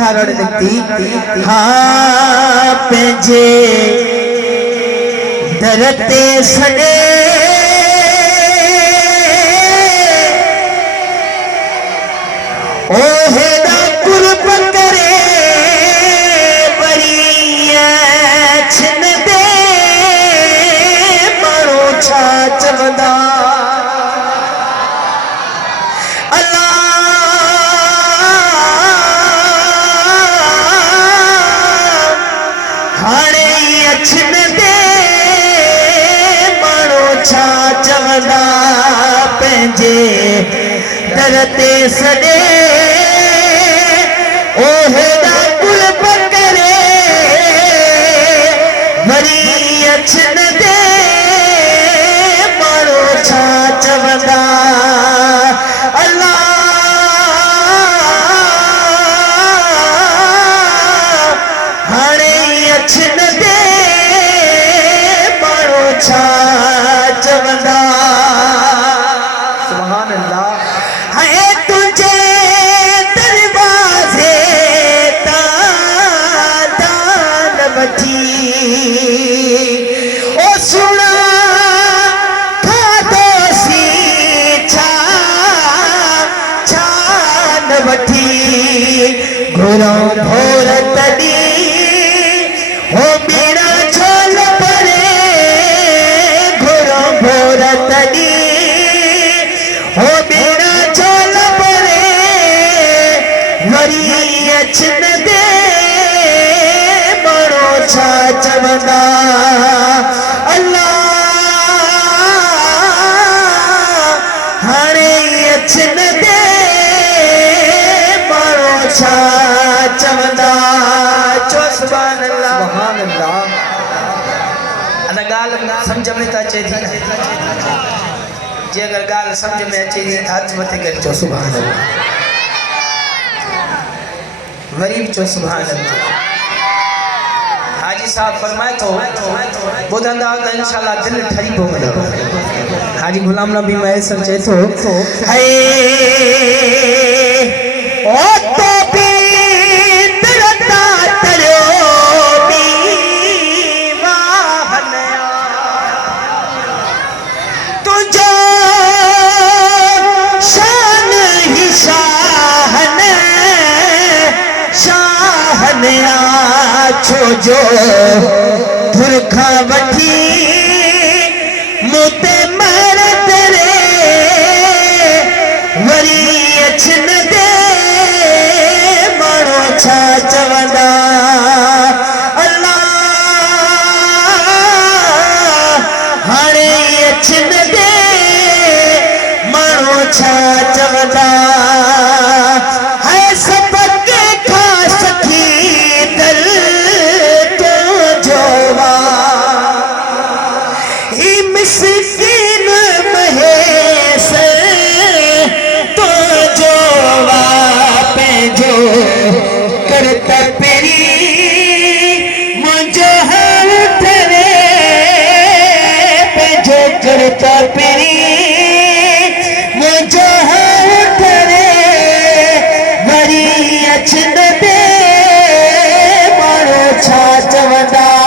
हारण निकती हाँ पंहिंजे दर ते सॾे ओ हेॾा कुर्ब करे वरी छिन दे माण्हू छा चवंदा छिन दे माण्हू छा चवंदा पंहिंजे दर ते सॾे ओ हेॾा कुर्ब करे वरी छिन दे माण्हू छा चवंदा अल्लाह हाणे छिन दे छा चवंदा सुभान अल्लाह है तुझे दरवाजे दान वठी ओ सुना खाधो सी छान वठी घोरो भोर तॾी हो बीड़ा छोल भरे भोर तॾी हो बीड़ा छोल भरे वरी छिन दे माण्हू छा चवंदा अल्लाह हाणे छिन दे माण्हू छा चवंदा चो सुभान अल्लाह सुभान अल्लाह अन गाल समझ में त अचे थी जे अगर गाल समझ में अचे थी हाथ मथे कर चो सुभान अल्लाह वरी चो सुभान अल्लाह हाजी साहब फरमाए तो बुधंदा त इंशाल्लाह दिल ठरी पवंदो हाजी गुलाम नबी मैसर चए थो हे ओ तो छो जो धुरखा वठी मुते मर तेरे वरी छिन दे माण्हू छा चवंदा अल्लाह हाणे छिन दे माण्हू छा चवंदा मिस्कीन महेश तो जोवा पंहिंजो करत पेरी मुंहिंजो हथ रे पंहिंजो करत पेरी मुंहिंजो हथ रे वरी छिन दे माण्हू छा चवंदा